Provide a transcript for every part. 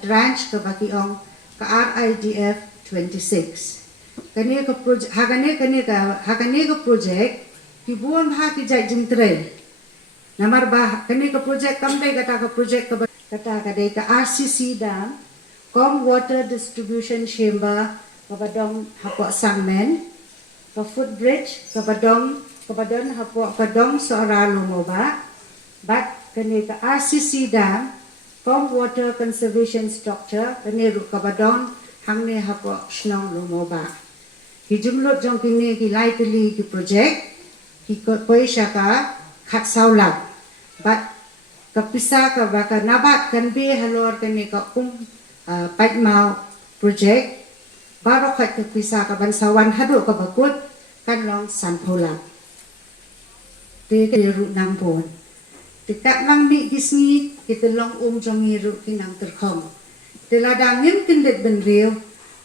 tranche ke baki ong ke RIDF 26. Kani ke projek hakane ke projek ki buon ha ki jai jingtre. Namar bah kani ke projek kamdai kata ke projek ke kata kadai ke RCC dam kom water distribution chamber ke badong hapok sangmen ke footbridge ke badong hapok badong seora lumoba bat kani ke RCC dam kom water conservation structure kani ru ke badong hangne hapok snong lumoba ki jumlot jong kini ki lai teli ki projek ki koi shaka khat saulak bat kapisa ka baka nabat kan be halor kani ka paitmau project baru khat kapisa ka bansawan hadu ka bakut kan long sanpola te ru nang pon tikat lang mi gisni kita long jongi ru kinang terkhom teladangin kindet benriu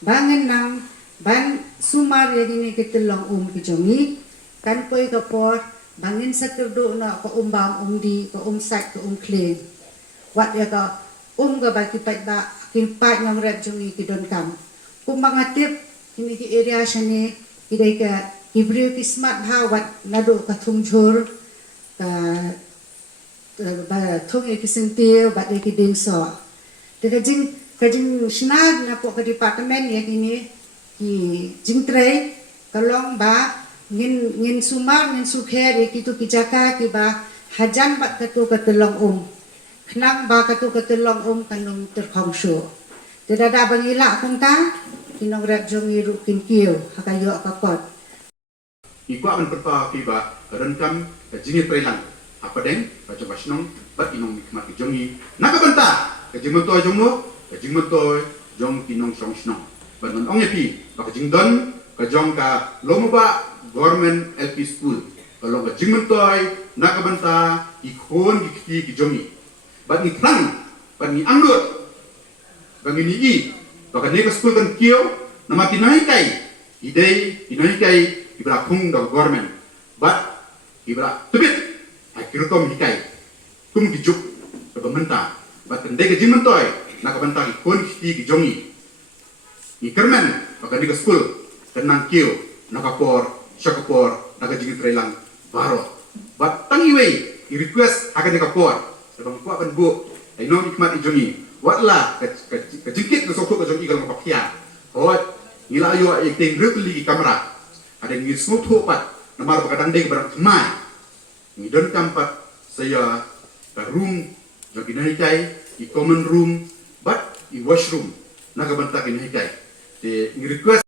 bangen nang ban sumar yagini kita long ki jongi kan poi ka por bangin sa turdo na ko bam di ko site ko clean wat ya ka ga baki pat ba kin pat ng rep jungi ki don kam kung mga tip kini ki area shani kidai ka ibrio ki smart ha wat nado ka thumjur ka ba thong ki sentil ba de ki ding so te ka jing snag na po ka department ya kini ki jingtre kalong ba ngin sumar ngin sukher itu kijaka ki ba hajan ba katu katulong khnang ba katu katulong kanong terkhongso tidada bangila kung ta kinong rap jong iru kin kiyo hakayo akapot ikwa man perta ki ba renkam jingi prelang apa deng baca basnong bat inong nikmat jongi nakabanta kajimoto jong kinong songsnong ban ong yapi ba kajingdon kajong ka lomoba government LP school kalau ka jingmentoy nakabanta ikon gikti kijongi bat ni tang bat ni anglut bangini i baka neka school kan kio nama tinai kai ibra khung da government bat ibra tebit akirutom hikai kum gijuk ka bamenta bat ndeka jingmentoy nakabanta ikon gikti kijongi ni kermen baka neka school tenang kio nakapor Syakapor naga jingit relang baro bat tangiwei i request akan nakapor sebang kuat kan bu ai no nikmat ijongi watla ka jingkit ka sokok ka jongi kalau mapakia hot ngila yo ai ting repli kamera ada ngi smooth hopat namar bakadang deng barang mai ngi don tempat saya ka room jogi nahi kai i common room but i washroom naga bantak ini kai te ngi request